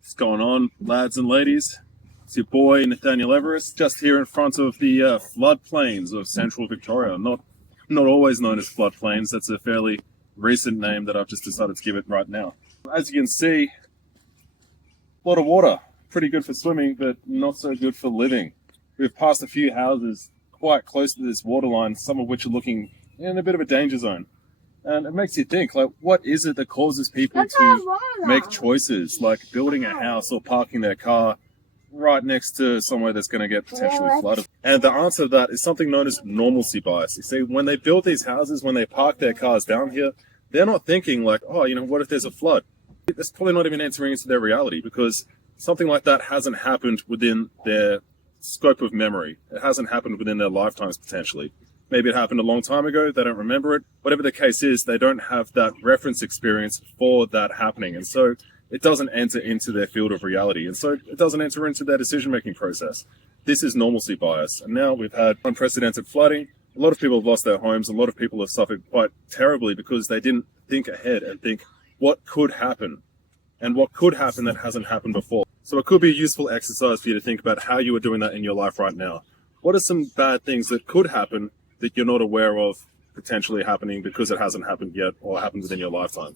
What's going on, lads and ladies? It's your boy Nathaniel Everest, just here in front of the floodplains of central Victoria. Not always known as floodplains. That's a fairly recent name that I've just decided to give it right now. As you can see, a lot of water. Pretty good for swimming, but not so good for living. We've passed a few houses quite close to this waterline, some of which are looking in a bit of a danger zone. And it makes you think, like, what is it that causes people to make choices like building a house or parking their car right next to somewhere that's going to get potentially flooded? And the answer to that is something known as normalcy bias. You see, when they build these houses, when they park their cars down here, they're not thinking like, oh, what if there's a flood? That's probably not even entering into their reality, because something like that hasn't happened within their scope of memory. It hasn't happened within their lifetimes, potentially. Maybe it happened a long time ago, they don't remember it. Whatever the case is, they don't have that reference experience for that happening. And so it doesn't enter into their field of reality. And so it doesn't enter into their decision-making process. This is normalcy bias. And now we've had unprecedented flooding. A lot of people have lost their homes. A lot of people have suffered quite terribly because they didn't think ahead and think what could happen and what could happen that hasn't happened before. So it could be a useful exercise for you to think about how you are doing that in your life right now. What are some bad things that could happen that you're not aware of potentially happening because it hasn't happened yet or happened within your lifetime?